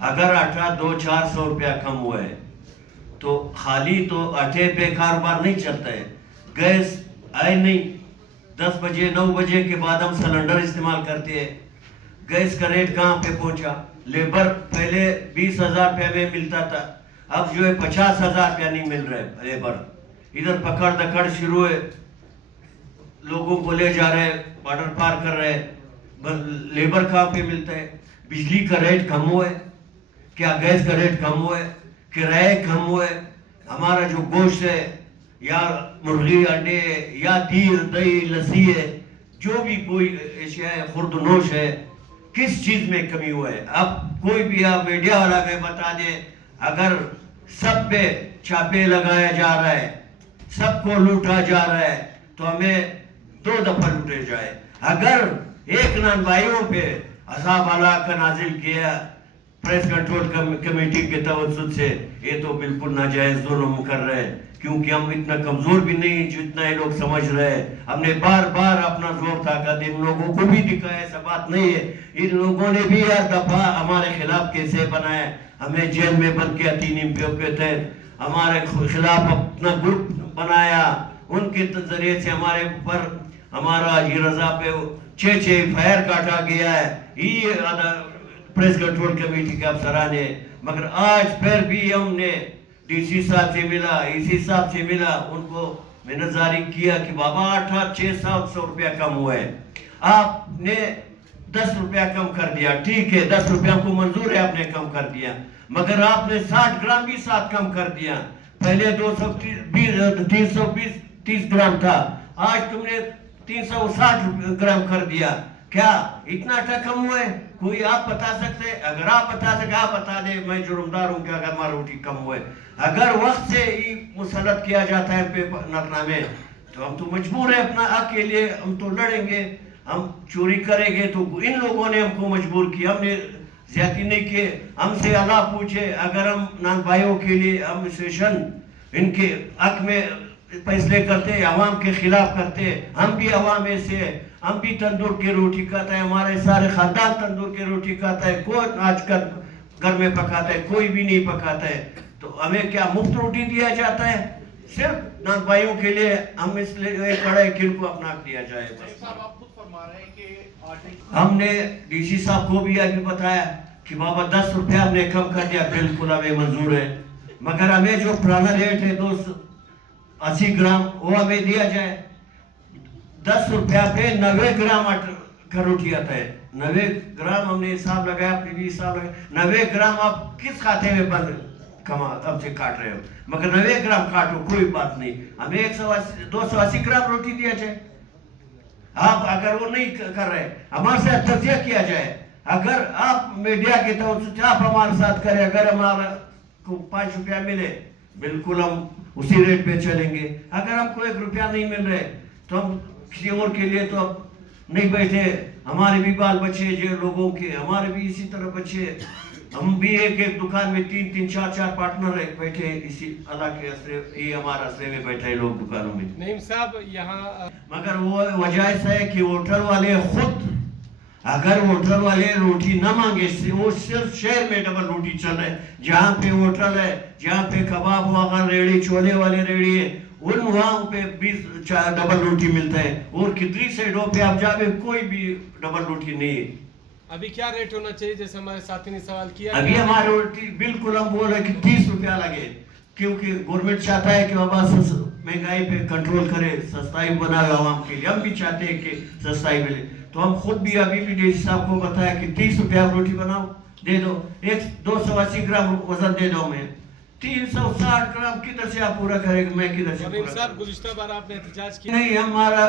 اگر آٹا 200-400 روپیہ کم ہوا ہے تو خالی تو آٹے پہ کاروبار نہیں چلتا ہے. گیس آئے نہیں, 10 بجے 9 بجے کے بعد ہم سلنڈر استعمال کرتے ہیں. گیس کا ریٹ کہاں پہ پہنچا. لیبر پہلے 20,000 روپیہ میں ملتا تھا, اب جو ہے 50,000 روپیہ نہیں مل رہا ہے لیبر. ادھر پکڑ دکڑ شروع ہے, لوگوں کو لے جا رہے, بارڈر پار کر رہے, لیبر کہاں پہ ملتا ہے. بجلی کا ریٹ کم ہوا ہے, کیا گیس کا ریٹ کم ہوا ہے, کرایہ کم ہوا ہے. ہمارا جو گوشت ہے یا مرغی انڈے یا دہی لسی ہے, جو بھی کوئی اشیاء ہے, خورد و نوش ہے, کس چیز میں کمی ہوا ہے. اب کوئی بھی آپ میڈیا والا میں بتا دیں, اگر سب پہ چھاپے لگایا جا رہا ہے, سب کو لوٹا جا رہا ہے, تو ہمیں 2 دفعہ لوٹے جائے. اگر ایک نان بھائیوں پہ عذاب اللہ کا نازل کیا پریس کنٹرول کمیٹی کے توسط سے, یہ تو بالکل ناجائز ظلم کر رہے ہیں, کیونکہ ہم اتنا کمزور بھی نہیں جتنا یہ لوگ سمجھ رہے ہیں. ہم نے بار بار اپنا زور طاقت ان لوگوں کو بھی دکھایا, ایسا بات نہیں ہے. ان لوگوں نے بھی ہر دفعہ ہمارے خلاف کیسے بنایا, ہمیں جیل میں بند کیا 3 امپیوں کے تحت, ہمارے خلاف اپنا گروپ بنایا, ان کے ذریعے سے ہمارے اوپر ہمارا یہ رضا پہ 6 فائر کاٹا گیا ہے, یہ پریس کنٹرول کمیٹی کے افسران نے. مگر آج پھر بھی ہم نے ڈی سی صاحب سے ملا, ای سی صاحب سے ملا, ان کو میں نے جاری کیا کہ بابا 600-700 روپیہ کم ہوا ہے, آپ نے 10 روپیہ کم کر دیا, ٹھیک ہے 10 روپیہ کو منظور ہے, آپ نے کم کر دیا, مگر آپ نے 60 گرام بھی ساتھ کم کر دیا. پہلے 330 گرام تھا, آج تم نے 360 گرام کر دیا. کیا اتنا آٹا کم ہوا ہے؟ کوئی آپ بتا سکتے؟ اگر آپ بتا سکتے آپ بتا دیں, میں جرمدار ہوں کہ اگر ہمارا روٹی کم ہوا ہے. اگر وقت سے ہی مسلط کیا جاتا ہے پہ نرنامے, تو ہم تو مجبور ہیں اپنا حق کے لیے, ہم تو لڑیں گے. ہم چوری کریں گے تو ان لوگوں نے ہم کو مجبور کیا, ہم نے زیادتی نہیں کیے. ہم سے اللہ پوچھے, اگر ہم نان بھائیوں کے لیے ہم سیشن ان کے حق میں فیصلے کرتے, عوام کے خلاف کرتے, ہم بھی عوام ایسے, ہم بھی تندور کی روٹی کھاتا ہے, ہمارے سارے خاندان تندور کی روٹی کھاتا ہے, کوئی آج کل گھر میں پکاتا ہے, کوئی بھی نہیں پکاتا ہے. تو ہمیں کیا مفت روٹی دیا جاتا ہے؟ صرف نان بھائیوں کے لیے ہم اس لیے کڑے کن کو اپنا دیا جائے. ہم نے ڈی سی صاحب کو بھی ابھی بتایا کہ بابا 10 روپیہ ہم نے کم کر دیا, بالکل ہمیں منظور ہے, مگر ہمیں جو پرانا ریٹ ہے 280 گرام وہ ہمیں دیا جائے. 10 روپیہ پہ 90 گرام کا روٹی آتا ہے. 90 گرام ہم نے حساب لگایا, اپنی بھی حساب لگایا, 90 گرام آپ کس کھاتے میں بند اب سے کاٹ رہے ہو, مگر 90 گرام کاٹو, کوئی بات نہیں, ہمیں 280 گرام روٹی دیا جائے. آپ اگر وہ نہیں کر رہے, ہمارے ساتھ تجزیہ کیا جائے. اگر آپ میڈیا کے توسط سے آپ ہمارے ساتھ کریں, اگر ہمارا کو 5 روپیہ ملے, بالکل ہم اسی ریٹ پہ چلیں گے. اگر ہم کو 1 روپیہ نہیں مل رہے تو ہم کسی اور کے لیے تو اب نہیں بیٹھے. ہمارے بھی بال بچے جو لوگوں کے, ہمارے بھی اسی طرح بچے, ہم بھی ایک دکان میں 3-3 4-4 پارٹنر بیٹھے اسی اللہ کے اسرے, یہ ہمارا اسرے میں بیٹھے لوگ دکانوں میں. نعیم صاحب یہاں مگر وہ وجہ ایسا ہے کہ ہوٹل والے خود, اگر ہوٹل والے روٹی نہ مانگے, وہ صرف شہر میں ڈبل روٹی چل رہے, جہاں پہ ہوٹل ہے, جہاں پہ کباب وغیرہ ریڑھی چھولے والے ریڑھی ہے, وہاں پہ 20 ڈبل روٹی ملتا ہے, اور کتنی سائڈوں پہ آپ جاوے کوئی بھی ڈبل روٹی نہیں ہے. ابھی کیا ریٹ ہونا چاہیے, جیسے ہمارے ساتھی نے سوال کیا؟ ابھی ہماری روٹی بالکل ہم بول رہے کہ 30 روپیہ لگے, کیونکہ گورنمنٹ چاہتا ہے کہ بابا مہنگائی پہ کنٹرول کرے, سستائی بنائے عوام کے لیے. ہم بھی چاہتے ہیں کہ سستائی ملے, تو ہم خود بھی ابھی بھی ڈی سی صاحب کو بتایا کہ 30 روپیہ روٹی بناؤ, دے دو, 280 گرام وزن دے دو, میں 360 گرام کدھر سے آپ پورا کریں گے, میں کدھر سے پورا صاحب گزشتہ بار آپ نے احتجاج کیا نہیں. ہمارا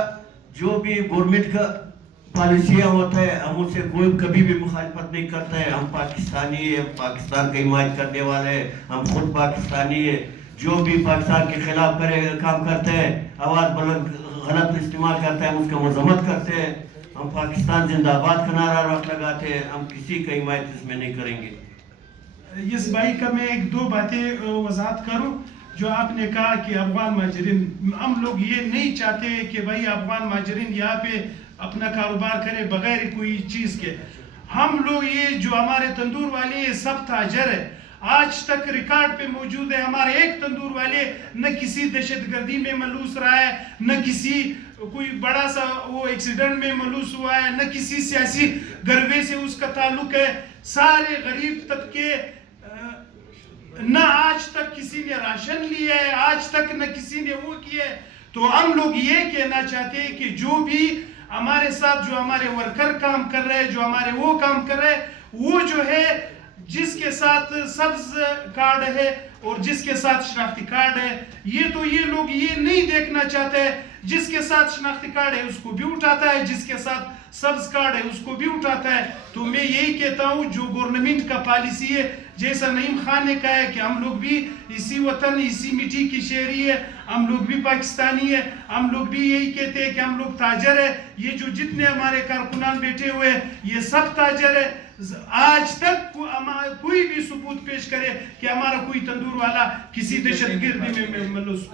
جو بھی گورنمنٹ کا پالیسیاں ہوتا ہے, ہم اس سے کوئی کبھی بھی مخالفت نہیں کرتا ہے. ہم پاکستانی ہیں, پاکستان کا حمایت کرنے والے ہیں, ہم خود پاکستانی ہیں. جو بھی پاکستان کے خلاف کام کرتے ہیں, آواز بلند غلط استعمال کرتا ہے, ہم اس کا مذمت کرتے ہیں. ہم پاکستان زندہ آباد کا نعرہ لگاتے ہیں, ہم کسی کا حمایت اس میں نہیں کریں گے. اس بھائی کا میں 1-2 باتیں وضاحت کروں. جو آپ نے کہا کہ افغان مہاجرین, ہم لوگ یہ نہیں چاہتے کہ بھائی افغان مہاجرین یہاں پہ اپنا کاروبار کرے بغیر کوئی چیز کے. ہم لوگ یہ جو ہمارے تندور والے یہ سب تاجر ہے. آج تک ریکارڈ پہ موجود ہے ہمارے ایک تندور والے نہ کسی دہشت گردی میں ملوث رہا ہے, نہ کسی کوئی بڑا سا وہ ایکسیڈنٹ میں ملوث ہوا ہے, نہ کسی سیاسی گروے سے اس کا تعلق ہے. سارے غریب طبقے, نہ آج تک کسی نے راشن لیا ہے, آج تک نہ کسی نے وہ کیا ہے. تو ہم لوگ یہ کہنا چاہتے ہیں کہ جو بھی ہمارے ساتھ جو ہمارے ورکر کام کر رہے ہیں, جو ہمارے وہ کام کر رہے ہیں, وہ جو ہے جس کے ساتھ سبز کارڈ ہے اور جس کے ساتھ شناختی کارڈ ہے, یہ لوگ یہ نہیں دیکھنا چاہتے ہیں. جس کے ساتھ شناختی کارڈ ہے اس کو بھی اٹھاتا ہے, جس کے ساتھ سبز کارڈ ہے اس کو بھی اٹھاتا ہے. تو میں یہی کہتا ہوں جو گورنمنٹ کا پالیسی ہے, جیسا نعیم خان نے کہا ہے کہ ہم لوگ بھی اسی وطن اسی مٹی کی شہری ہے, ہم لوگ بھی پاکستانی ہے, ہم لوگ بھی یہی کہتے ہیں کہ ہم لوگ تاجر ہے. یہ جو جتنے ہمارے کارکنان بیٹھے ہوئے ہیں یہ سب تاجر ہے. آج تک کوئی بھی ثبوت پیش کرے کہ ہمارا کوئی تندور والا کسی دہشت گردی میں ملوث.